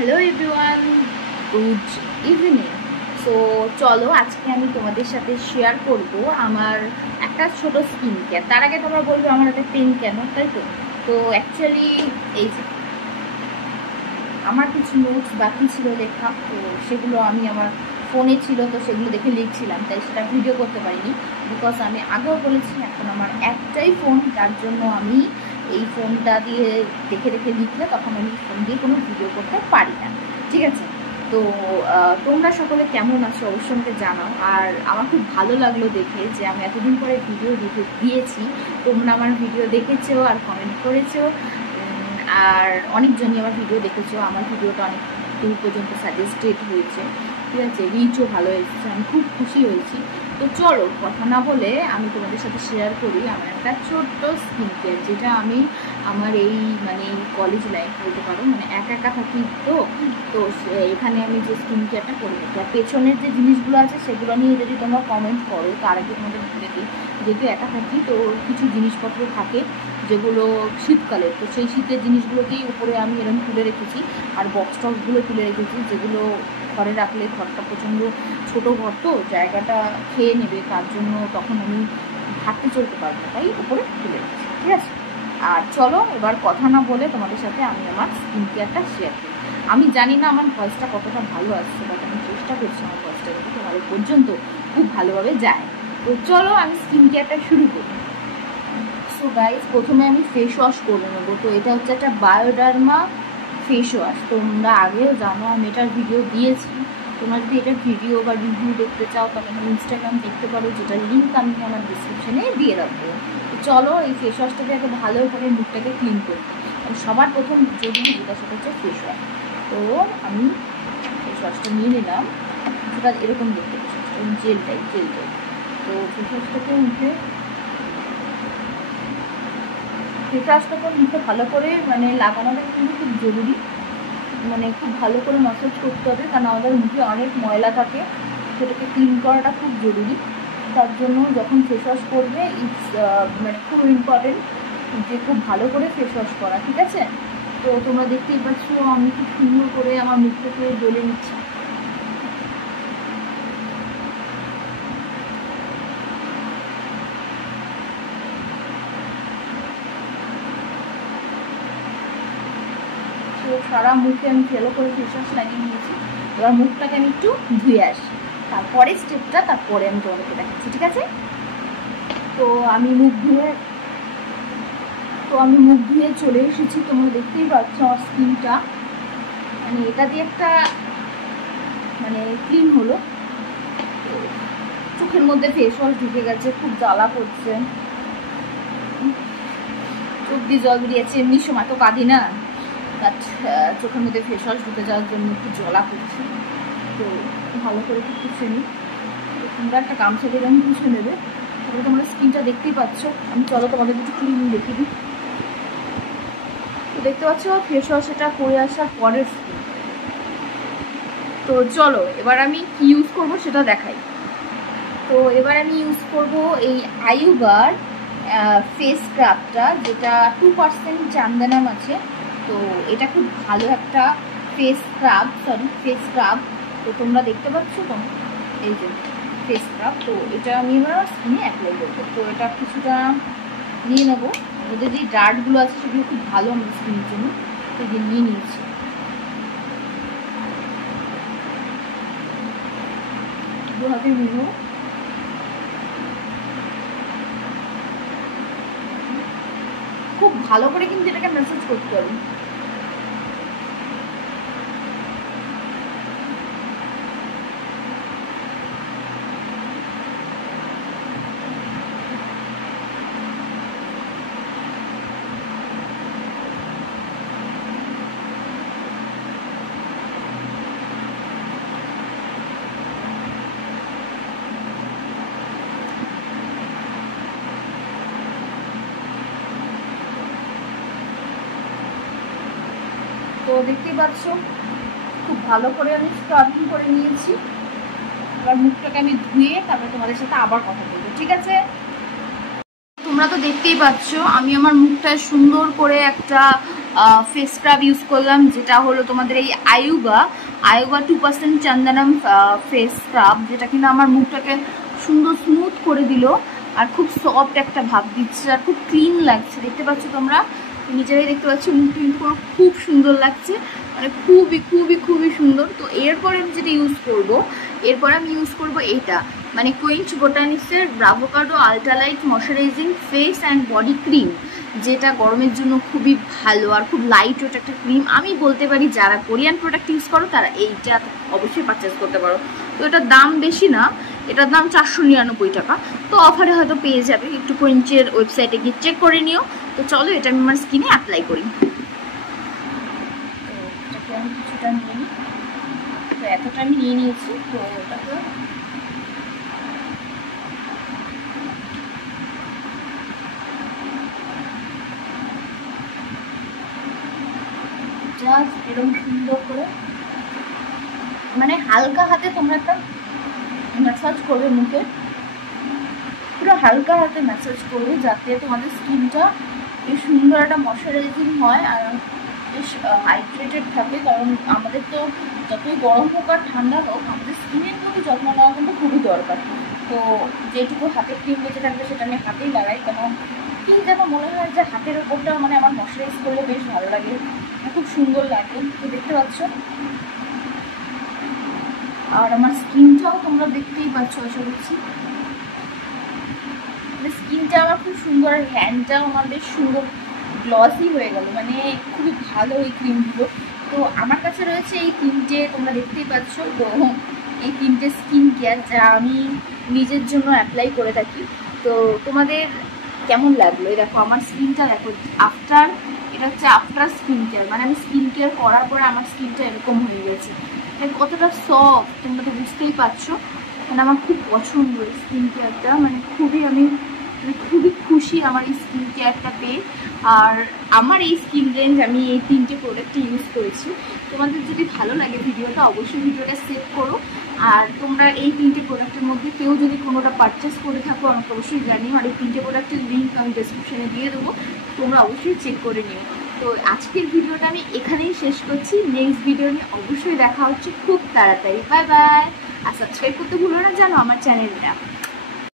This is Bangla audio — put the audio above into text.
Hello everyone, good evening. So চলো আজকে আমি তোমাদের সাথে শেয়ার করব আমার একটা ছোট স্কিন কেয়ার। তার আগে তোমরা বলবে আমার হাতে পেন কেন, তাই তো? তো অ্যাকচুয়ালি এই যে আমার কিছু নোটস বাকি ছিল লেখা, তো সেগুলো আমি আমার ফোনে ছিল, তো সেগুলো দেখে লিখছিলাম, তাই সেটা ভিডিও করতে পারিনি। বিকজ আমি আগেও বলেছি এখন আমার একটাই ফোন, যার জন্য আমি এই ফোনটা দিয়ে দেখে দেখে লিখলে তখন আমি ফোন দিয়ে কোনো ভিডিও করতে পারি না, ঠিক আছে? তো তোমরা সকলে কেমন আছো অবশ্যই আমাকে জানাও। আর আমার খুব ভালো লাগলো দেখে যে আমি এতদিন পরে ভিডিও দিয়েছি, তোমরা আমার ভিডিও দেখেছো আর কমেন্ট করেছো। আর অনেকজনই আমার ভিডিও দেখেছো, আমার ভিডিওটা অনেক দূর পর্যন্ত সাজেস্টেড হয়েছে, ঠিক আছে, রিচও ভালো এসেছে, আমি খুব খুশি হয়েছি। তো চলো কথা না বলে আমি তোমাদের সাথে শেয়ার করি আমার একটা ছোট্ট স্কিন কেয়ার, যেটা আমি আমার এই মানে কলেজ লাইফ বলতে পারো, মানে একা একা থাকি তো, তো এখানে আমি যে স্কিন কেয়ারটা করি। আর পেছনের যে জিনিসগুলো আছে সেগুলো নিয়ে যদি তোমরা কমেন্ট করো, তার আগে তোমাদের বলে দিই, যেহেতু একা থাকি তো কিছু জিনিসপত্র থাকে যেগুলো শীতকালে, তো সেই শীতের জিনিসগুলোকেই উপরে আমি এরকম তুলে রেখেছি। আর বক্স টক্সগুলো তুলে রেখেছি, যেগুলো ঘরে রাখলে ঘরটা প্রচণ্ড ছোটো ঘর, তো জায়গাটা খেয়ে নেবে, তার জন্য তখন আমি হাঁটতে চলতে পারবো, তাই উপরে তুলে রেখেছি, ঠিক আছে? আর চলো এবার কথা না বলে তোমাদের সাথে আমি আমার স্কিন কেয়ারটা শেয়ার করি। আমি জানি না আমার ভয়েসটা কতটা ভালো আসছে, বাট আমি চেষ্টা করছি আমার ভয়েসটা যাতে তোমাদের পর্যন্ত খুব ভালোভাবে যায়। তো চলো আমি স্কিন কেয়ারটা শুরু করি। সো গাইজ, প্রথমে আমি ফেস ওয়াশ করে নেবো। তো এটা হচ্ছে একটা বায়োডার্মা ফেস ওয়াশ, তোমরা আগেও জানো, আমি এটার ভিডিও দিয়েছি। তোমরা যদি এটার ভিডিও বা রিভিউ দেখতে চাও তাহলে আমার ইনস্টাগ্রাম দেখতে পারো, যেটার লিঙ্ক আমি আমার ডিসক্রিপশানে দিয়ে রাখবো। তো চলো এই ফেস ওয়াশটাকে এত ভালো করে মুখটাকে ক্লিন করি। সবার প্রথম জরুরি যেটা সেটা হচ্ছে ফেস ওয়াশ। তো আমি ফেস ওয়াশটা নিয়ে নিলাম, সেটা এরকম দেখতে ফেস ওয়াশটা জেল টাইপ। তো ফেস ওয়াশটাকে মুখে ফেস ওয়াশটাকে মুখে ভালো করে মানে লাগানোটা কিন্তু খুব জরুরি, মানে খুব ভালো করে ম্যাসাজ করতে হবে, কারণ আমাদের মুখে অনেক ময়লা থাকে, সেটাকে ক্লিন করাটা খুব জরুরি। তার জন্য যখন ফেস ওয়াশ করবে ইটস মানে খুব ইম্পর্টেন্ট যে খুব ভালো করে ফেস ওয়াশ করা, ঠিক আছে? তো তোমরা দেখতেই পাচ্ছ আমি খুব সুন্দর করে আমার মুখটাকে ডলে নিচ্ছি। তো সারা মুখে আমি ভালো করে ফেস ওয়াশ লাগিয়ে নিয়েছি। এবার মুখটাকে আমি একটু ধুয়ে আসি, তারপরে স্টেপটা তারপরে আমি তোমাদেরকে দেখাচ্ছি, ঠিক আছে? তো আমি মুখ ধুয়ে চলে এসেছি। তোমরা দেখতেই পাচ্ছ আমার স্কিনটা, মানে এটা দিয়ে একটা মানে ক্লিন হলো। তো চোখের মধ্যে ফেস ওয়াশ ঢুকে গেছে, খুব জ্বালা করছে, চোখ দিয়ে জল বেরিয়েছে। এমনি সময় তো কাঁদি না, বাট চোখের মধ্যে ফেস ওয়াশ ঢুকে যাওয়ার জন্য একটু জ্বালা করছে। তো ভালো করে একটু পুছে নিই। তোমরা একটা গামছা দিয়ে আমি পুছে নেবে, তারপরে তোমরা স্কিনটা দেখতেই পাচ্ছ। আমি চলো তোমাদের একটু ক্লিন দেখিয়ে দিই। তো দেখতে পাচ্ছ ফেস ওয়াশ এটা করে আসার পরের স্কিন। তো চলো এবার আমি কি ইউজ করব সেটা দেখাই। তো এবার আমি ইউজ করব এই আয়ুগার ফেস স্ক্রাবটা, যেটা 2% চান্দানাম আছে। তো এটা খুব ভালো একটা ফেস স্ক্রাব। তো তোমরা দেখতে পাচ্ছ তো এই যে ফেস স্ক্রাব, তো এটা আমি এবার স্কিনে অ্যাপ্লাই করবো। তো এটা কিছুটা নিয়ে নেবো, ওদের যে ডার্টগুলো আছে সেগুলো খুব ভালো আমার স্কিনের জন্য, তো এই যে নিয়ে নিয়েছি। দুহাতে নিব, খুব ভালো করে কিন্তু এটাকে ম্যাসাজ করতে হবে। তো দেখতেই পাচ্ছ খুব ভালো করে আমি স্ক্রাবিং করে নিয়েছি। এবার মুখটাকে আমি ধুয়ে তারপরে তোমাদের সাথে আবার কথা বলবো, ঠিক আছে? তোমরা তো দেখতেই পাচ্ছ আমি আমার মুখটা সুন্দর করে একটা ফেস স্ক্রাব ইউজ করলাম, যেটা হলো তোমাদের এই আয়ুগা 2% চন্দনম ফেস স্ক্রাব, যেটা কিন্তু আমার মুখটাকে সুন্দর স্মুথ করে দিল আর খুব সফট একটা ভাব দিচ্ছে আর খুব ক্লিন লাগছে। দেখতে পাচ্ছ তোমরা, নিজেরাই দেখতে পাচ্ছ মুখটা কিন্তু খুব সুন্দর লাগছে, মানে খুবই খুবই খুবই সুন্দর। তো এরপরে আমি যেটা ইউজ করব, এটা মানে কোয়েঞ্চ বোটানিক্সের bravocado ultralight moisturising face and body cream, যেটা গরমের জন্য খুবই ভালো আর খুব লাইট ওয়েট একটা ক্রিম। আমি বলতে পারি যারা কোরিয়ান প্রোডাক্ট ইউজ করো তারা এইটা অবশ্যই পারচেস করতে পারো। তো এটার দাম বেশি না, এটার দাম 499 টাকা। তো অফারে হয়তো পেয়ে যাবে, একটু কোয়েঞ্চের ওয়েবসাইটে গিয়ে চেক করে নিও। তো চলো এটা আমি আমার স্কিনে অ্যাপ্লাই করি। তো এটাকে আমি কিছুটা নিয়ে নিই, তো এতটা আমি নিয়ে নিয়েছি। তো ওটাকে জাস্ট এরকম সুন্দর করে মানে হালকা হাতে তোমরা একটা ম্যাসাজ করবে মুখে, পুরো হালকা হাতে ম্যাসাজ করবে যাতে তোমাদের স্কিনটা বেশ সুন্দর একটা ময়শ্চারাইজিং হয় আর বেশ হাইড্রেটেড থাকে। কারণ আমাদের তো যতই গরম হোক আর ঠান্ডা হোক, আমাদের স্কিনের প্রতি যত্ন নেওয়া কিন্তু খুবই দরকার। তো যেটুকু হাতে ক্রিম বেঁচে থাকবে সেটা আমি হাতেই লাগাই, কারণ কি যেন মনে হয় যে হাতের ওপরটা মানে আমার ময়শ্চারাইজ করলে বেশ ভালো লাগে, খুব সুন্দর লাগে। তো দেখতে পাচ্ছ, আর আমার স্কিনটাও তোমরা দেখতেই পাচ্ছ আশা করছি, স্কিনটা আমার খুব সুন্দর, আর হ্যান্ডটাও আমার বেশ সুন্দর গ্লসি হয়ে গেল, মানে খুবই ভালো এই ক্রিমগুলো। তো আমার কাছে রয়েছে এই তিনটে, তোমরা দেখতেই পাচ্ছ। তো এই তিনটে স্কিন কেয়ার যা আমি নিজের জন্য অ্যাপ্লাই করে থাকি। তো তোমাদের কেমন লাগলো? এই দেখো আমার স্কিনটা দেখো আফটার, এটা হচ্ছে আফটার স্কিন কেয়ার, মানে আমি স্কিন কেয়ার করার পরে আমার স্কিনটা এরকম হয়ে গেছে, কতটা সফট তোমরা তো বুঝতেই পারছো। মানে আমার খুব পছন্দ এই স্কিন কেয়ারটা, মানে খুবই খুশি আমার এই স্কিন কেয়ারটা পেয়ে। আর আমার এই স্কিন রেঞ্জ আমি এই তিনটে প্রোডাক্ট ইউজ করেছি। তোমাদের যদি ভালো লাগে ভিডিওটা, অবশ্যই ভিডিওটা সেভ করো। আর তোমরা এই তিনটে প্রোডাক্টের মধ্যে কেউ যদি কোনোটা পারচেস করে থাকো আমাকে অবশ্যই জানিও, আর এই তিনটে প্রোডাক্টের লিঙ্ক আমি ডেসক্রিপশনে দিয়ে দেবো, তোমরা অবশ্যই চেক করে নিও। তো আজকের ভিডিওটা আমি এখানেই শেষ করছি, নেক্সট ভিডিও নিয়ে অবশ্যই দেখা হচ্ছে খুব তাড়াতাড়ি। বাই বাই, আর সাবস্ক্রাইব করতে ভুলো না জানো আমার চ্যানেলটা।